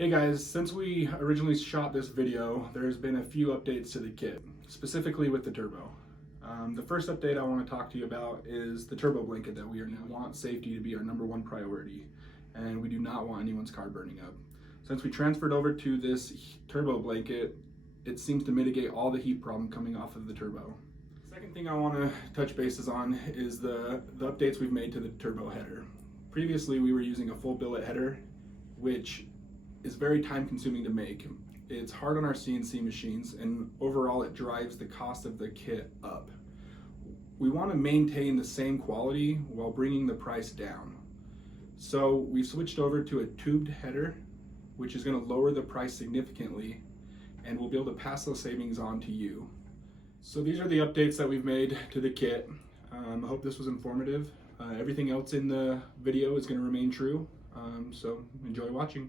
Hey guys, since we originally shot this video, there's been a few updates to the kit, specifically with the turbo. The first update I want to talk to you about is the turbo blanket that we want safety to be our #1 priority, and we do not want anyone's car burning up. Since we transferred over to this turbo blanket, it seems to mitigate all the heat problem coming off of the turbo. Second thing I want to touch bases on is the updates we've made to the turbo header. Previously we were using a full billet header, which is very time consuming to make. It's hard on our CNC machines, and overall it drives the cost of the kit up. We want to maintain the same quality while bringing the price down. So we've switched over to a tubed header, which is going to lower the price significantly, and we'll be able to pass those savings on to you. So these are the updates that we've made to the kit. I hope this was informative. Everything else in the video is going to remain true, so enjoy watching.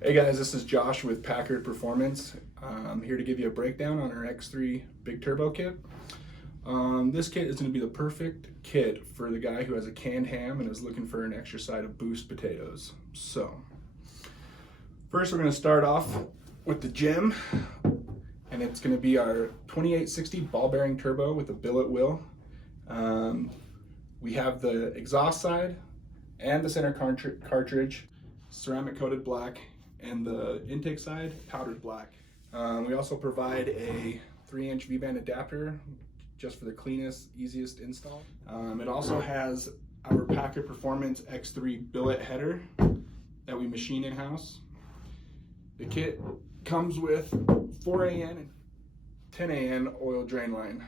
Hey guys, this is Josh with Packard Performance. I'm here to give you a breakdown on our X3 Big Turbo kit. This kit is going to be the perfect kit for the guy who has a canned ham and is looking for an extra side of Boost potatoes. So, first we're going to start off with the gem, and it's going to be our 2860 ball bearing turbo with a billet wheel. We have the exhaust side and the center cartridge ceramic coated black, and the intake side powdered black. We also provide a 3-inch V-band adapter just for the cleanest, easiest install. It also has our Packard Performance X3 billet header that we machine in-house. The kit comes with 4 AN and 10 AN oil drain line.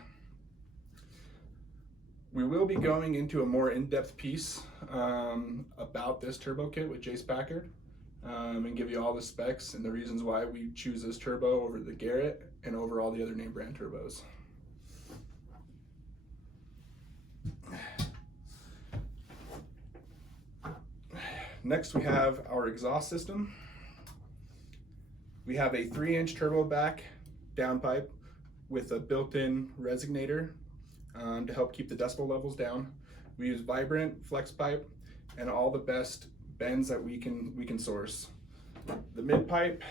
We will be going into a more in-depth piece about this turbo kit with Jace Packard, and give you all the specs and the reasons why we choose this turbo over the Garrett and over all the other name brand turbos. Next we have our exhaust system. We have a 3-inch turbo back downpipe with a built-in resonator to help keep the decibel levels down. We use vibrant flex pipe and all the best bends that we can source. The mid pipe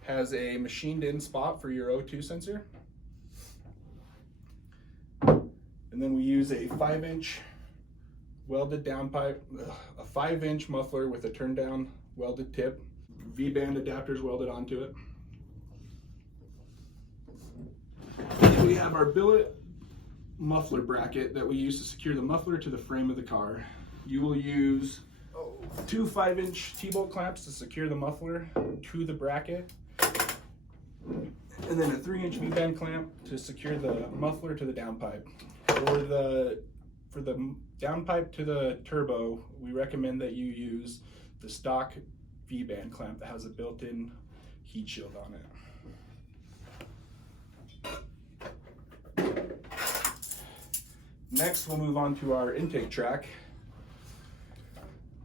has a machined in spot for your O2 sensor. And then we use a 5-inch welded down pipe, a 5-inch muffler with a turn down welded tip, V-band adapters welded onto it. We have our billet muffler bracket that we use to secure the muffler to the frame of the car. You will use 2 5-inch T-bolt clamps to secure the muffler to the bracket, and then a 3-inch V-band clamp to secure the muffler to the downpipe. For the downpipe to the turbo, we recommend that you use the stock V-band clamp that has a built-in heat shield on it. Next, we'll move on to our intake track.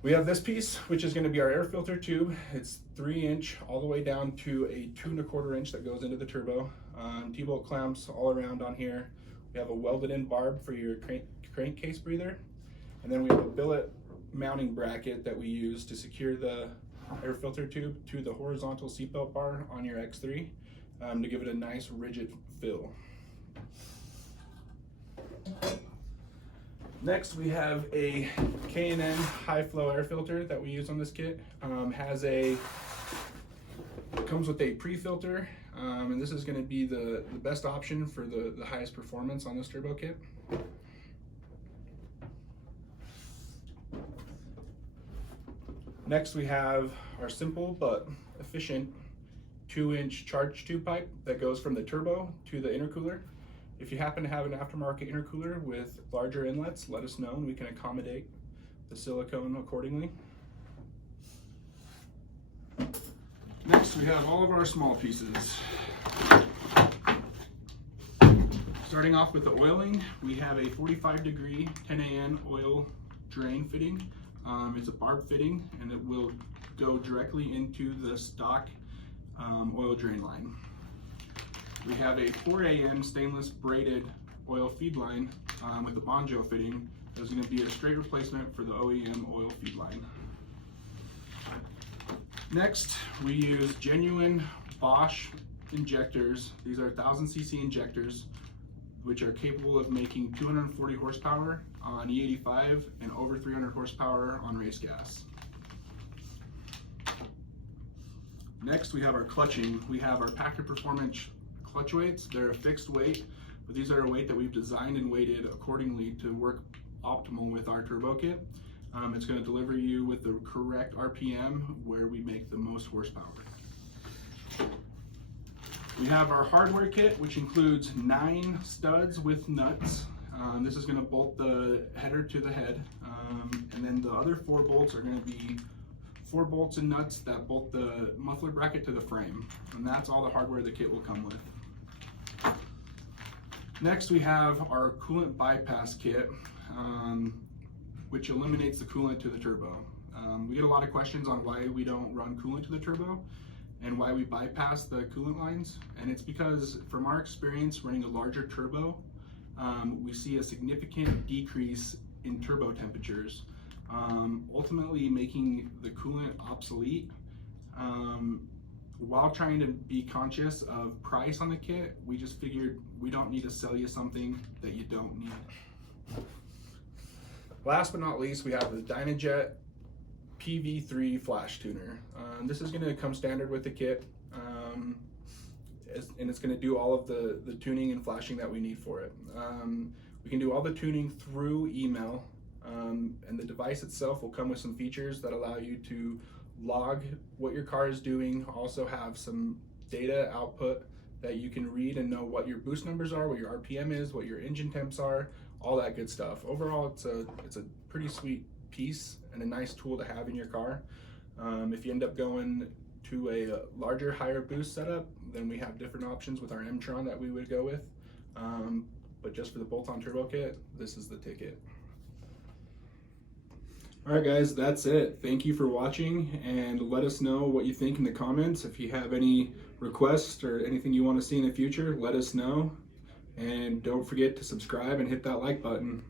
We have this piece, which is going to be our air filter tube. It's 3-inch all the way down to a 2¼ inch that goes into the turbo. T-bolt clamps all around on here. We have a welded in barb for your crankcase breather. And then we have a billet mounting bracket that we use to secure the air filter tube to the horizontal seatbelt bar on your X3 to give it a nice rigid fill. Next, we have a K&N high flow air filter that we use on this kit. Comes with a pre-filter, and this is going to be the best option for the highest performance on this turbo kit. Next, we have our simple but efficient 2-inch charge tube pipe that goes from the turbo to the intercooler. If you happen to have an aftermarket intercooler with larger inlets, let us know and we can accommodate the silicone accordingly. Next, we have all of our small pieces. Starting off with the oiling, we have a 45-degree 10 AN oil drain fitting. It's a barb fitting, and it will go directly into the stock oil drain line. We have a 4 AN stainless braided oil feed line with the Bonjo fitting. There's going to be a straight replacement for the OEM oil feed line. Next, we use genuine Bosch injectors. These are 1000cc injectors, which are capable of making 240 horsepower on E85 and over 300 horsepower on race gas. Next, we have our clutching. We have our Packard Performance clutch weights. They're a fixed weight, but these are a weight that we've designed and weighted accordingly to work optimal with our turbo kit. It's going to deliver you with the correct RPM where we make the most horsepower. We have our hardware kit, which includes 9 studs with nuts. This is going to bolt the header to the head, and then the other 4 bolts are going to be 4 bolts and nuts that bolt the muffler bracket to the frame, and that's all the hardware the kit will come with. Next, we have our coolant bypass kit, which eliminates the coolant to the turbo. We get a lot of questions on why we don't run coolant to the turbo and why we bypass the coolant lines, and it's because from our experience running a larger turbo, we see a significant decrease in turbo temperatures, ultimately making the coolant obsolete. While trying to be conscious of price on the kit, we just figured we don't need to sell you something that you don't need. Last but not least, we have the Dynajet PV3 flash tuner. This is going to come standard with the kit, and it's going to do all of the tuning and flashing that we need for it. We can do all the tuning through email, and the device itself will come with some features that allow you to log what your car is doing, also have some data output that you can read and know what your boost numbers are, what your RPM is, what your engine temps are, all that good stuff. Overall, it's a pretty sweet piece and a nice tool to have in your car. If you end up going to a larger, higher boost setup, then we have different options with our M-Tron that we would go with. But just for the bolt-on turbo kit, this is the ticket. All right, guys, that's it. Thank you for watching, and let us know what you think in the comments. If you have any requests or anything you want to see in the future, let us know. And don't forget to subscribe and hit that like button.